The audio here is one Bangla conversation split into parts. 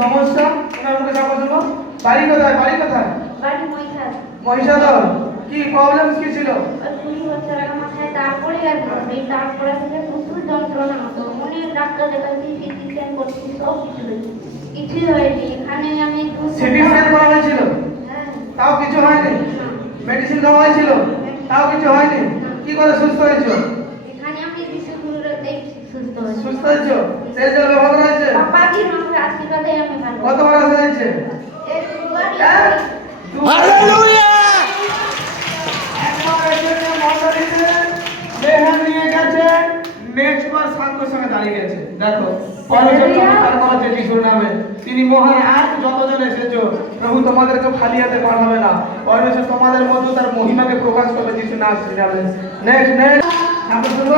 সমস্যা? ওনার মুখে চাপার জন্য বাড়ি কোথায়? বাড়ি কোথায়? বাড়ি মহিষাদল। মহিষাদল? কি প্রবলেম কি ছিল? কুড়ি বছর আগে মাথায় তারপরে আর এই তারপরে থেকে প্রচুর যন্ত্রণা হতো। অনেক ডাক্তার দেখাচ্ছি সিটি স্ক্যান করছি সব কিছু কিছুই হয়নি। এখানে আমি একটু সিটি স্ক্যান করা হয়েছিল? হ্যাঁ। তাও কিছু হয়নি? মেডিসিন দেওয়া হয়েছিল? হ্যাঁ। তাও কিছু হয়নি? কি করে সুস্থ হয়েছিল সুস্থ হয়েছি হয়েছো তেল জল ব্যবহার করা হয়েছে বাবাজির আমাদের আশীর্বাদে আমি ভালো। হয়েছে? এই দুবারই হ্যাঁ? আমি- দুবার। একবার এসেছে মন্ডলীতে, লেহেম নিয়ে গেছে, next বার সাক্ষ্যের সঙ্গে দাঁড়িয়ে গেছে। দেখো, পরমেশ্বর চমৎকার করেছে যিশুর নামে। তিনি মহান আর যতজন এসেছ প্রভু তোমাদেরকে খালি হাতে পাঠাবে না। পরমেশ্বর তোমাদের মধ্যে তার মহিমাকে প্রকাশ করবে যিশু নাম নামে নেক্সট নেক্সট ঠাকুর শুনব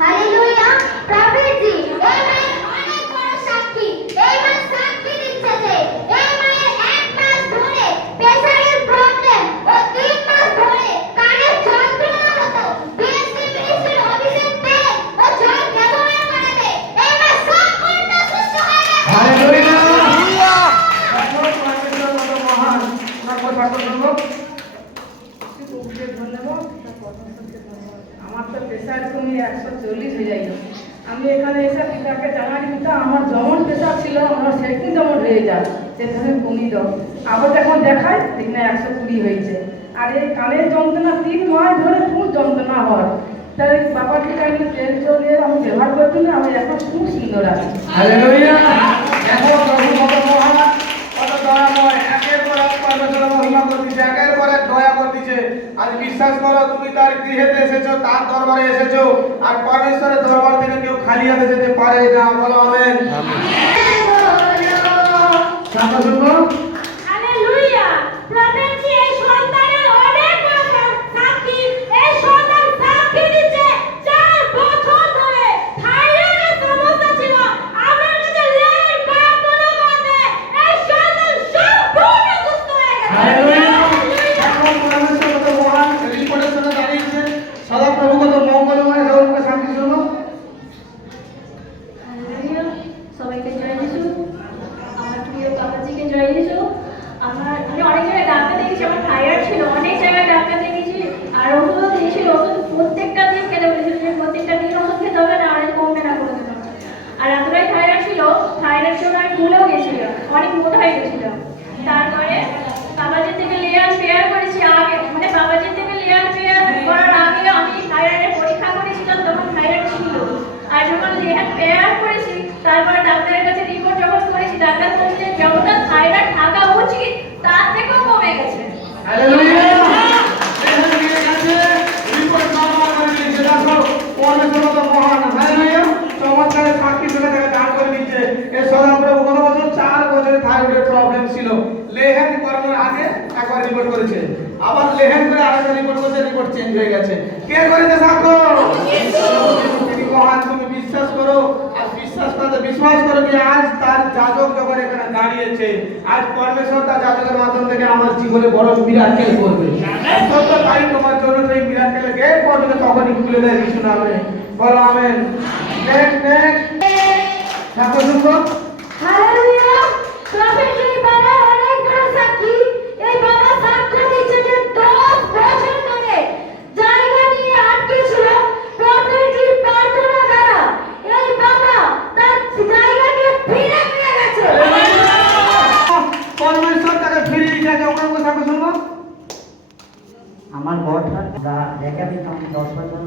হালেলুয়া প্রভুজি এই মায়ের অনেক বড় সাক্ষী এই মা সাক্ষী দিচ্ছে যে এই মায়ের এক মাস ধরে প্রেসারের প্রবলেম ও তিন মাস ধরে কানের যন্ত্রণা হতো বিএসসি মেডিসিন অফিসের তেল ও জল ব্যবহার করাতে এই মা সম্পূর্ণ সুস্থ হয়ে গেছে হালেলুয়া দেখো পরমেশ্বর কত মহান তারপর ঠাকুর শুনব প্রভুকে ধন্যবাদ তার পরমেশ্বরকে ধন্যবাদ। আমার তো প্রেশার কমে একশো চল্লিশ হয়ে যাইল। আমি এখানে এসে পিতাকে জানাই, পিতা, আমার যেমন প্রেশার ছিল, আমার সেরকম যেমন হয়ে যায় সেখানে কমিয়ে দাও। আবার যখন দেখাই দেখি না একশো কুড়ি হয়েছে। আর এই কানের যন্ত্রণা, তিন মাস ধরে খুব যন্ত্রণা হয়। তাই বাবাকে কাইন্ডে তেল চলে আমি ব্যবহার করছি না, আমি এখন খুব সুন্দর আছি হালেলুয়া দেখো প্রভু কত মহান কত দয়াময় একের পর এক পরমেশ্বর মহিমা করতেছে একের পর এক দয়া করতেছে আজ বিশ্বাস তার গৃহেতে এসেছ তার দরবারে এসেছ আর পরমেশ্বরের দরবার থেকে কেউ খালি হাতে যেতে পারে না। বলো আমেন। সাথে শুনব হালেলুয়া প্রভুজি এই সন্তানের অনেক বড় সাক্ষী এই সন্তান সাক্ষী দিচ্ছে চার বছর ধরে থাইরয়েডের সমস্যা ছিল আমার কাছে লেন প্রার্থনা করতে এই সন্তান সম্পূর্ণ সুস্থ হয়ে গেছে হালেলুয়া এখন পরমেশ্বর কত মহান রিপোর্টের সঙ্গে দাঁড়িয়েছে সদা প্রভু কত মঙ্গলময় সকলকে শান্তি শুনব হালেলুয়া। সবাইকে জয় যিশু আমার প্রিয় জয় আমার আমি অনেক জায়গায় ডাক্তার দেখেছি আমার থাইরয়েড ছিল অনেক জায়গায় ডাক্তার দেখেছি আর ওষুধও দিয়েছিল ওষুধ প্রত্যেকটা দিন খেতে বলেছিল যে প্রত্যেকটা দিন ওষুধ খেতে হবে না আর কমবে না কোনো দিন আর এতটাই থাইরয়েড ছিল থাইরয়েড জন্য আমি ভুলেও গেছিলাম অনেক মোটা হয়ে গেছিলাম তারপরে বাবাজির থেকে লেয়ার শেয়ার করেছি আগে মানে বাবাজির থেকে লেয়ার শেয়ার করার আগে আমি থাইরয়েডের পরীক্ষা করেছিলাম তখন থাইরয়েড ছিল আর যখন লেয়ার পেয়ার করেছি তারপর ডাক্তারের কাছে রিপোর্ট যখন করেছি ডাক্তার বলছে যেমনটা থাইরয়েড থাকা উচিত তার থেকেও কমে গেছে হালেলুয়া এখানে দিয়ে গেছে রিপোর্ট নরমাল করে দিয়েছে দেখো পরমেশ্বর কত মহান হালেলুয়া চমৎকারের সাক্ষী তুলে তাকে দান করে দিচ্ছে এর সদা প্রভু কত বছর চার বছর থাইরয়েডের প্রবলেম ছিল লেহেন করানোর আগে একবার রিপোর্ট করেছে আবার লেহেন করে আরেকটা রিপোর্ট করেছে রিপোর্ট চেঞ্জ হয়ে গেছে। কে করেছে সাক্ষ্য? তিনি মহান, তুমি বিশ্বাস করো। আর বিশ্বাস করতে, বিশ্বাস করো যে আজ তার যাজক যখন এখানে দাঁড়িয়েছে, আজ পরমেশ্বর তার যাজকের মাধ্যম থেকে আমার জীবনে বড় মিরাকেল করবে। সত্য তাই তোমার জন্য সেই মিরাকেল কে করবে তখনই খুলে দেয় কিছু নামে। বলো, আমেন। Next next. ঠাকুর শুনব? হালেলুয়া প্রভুজি বাবার অনেক বড় সাক্ষী এই বাবা সাক্ষ্য দিচ্ছে যে দশ বছর ধরে জায়গা নিয়ে আটকে ছিল প্রভুজির প্রার্থনা দ্বারা এই বাবা তার জায়গা নিয়ে ফিরে পেয়ে গেছে পরমেশ্বর তাকে ফিরিয়ে দিয়েছে ওখানে কোথায় ঠাকুর শুনব আমার দা দেখা দিতাম দশ বছর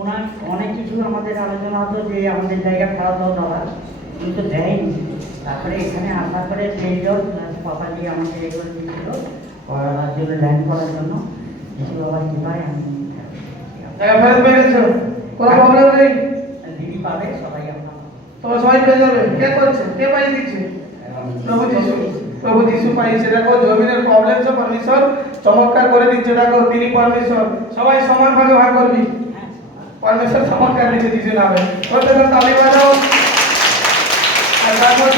ওনার অনেক কিছু আমাদের আলোচনা হতো যে আমাদের জায়গা ফেরত হতো না কিন্তু দেয়নি। তারপরে এখানে আসার পরে সেইজন পাপাজি আমাকে এ করে দিয়েছিল করার জন্য ল্যান্ড করার জন্য। যিশু বাবার কৃপায় আমি কোনো প্রবলেম নেই? দিদি পাবে সবাই আপনার তোমার সবাই পেয়ে যাবে। কে করছে? কে পাই দিচ্ছে? প্রভু যিশু। প্রভু যিশু পাইছে দেখো জমিনের প্রবলেম সব পরমেশ্বর চমৎকার করে দিচ্ছে দেখো তিনি পরমেশ্বর সবাই সমান ভাগে ভাগ করবি। পরমেশ্বর চমৎকার দিচ্ছে যিশু নামে প্রত্যেকের তালি বাজাও। তারপর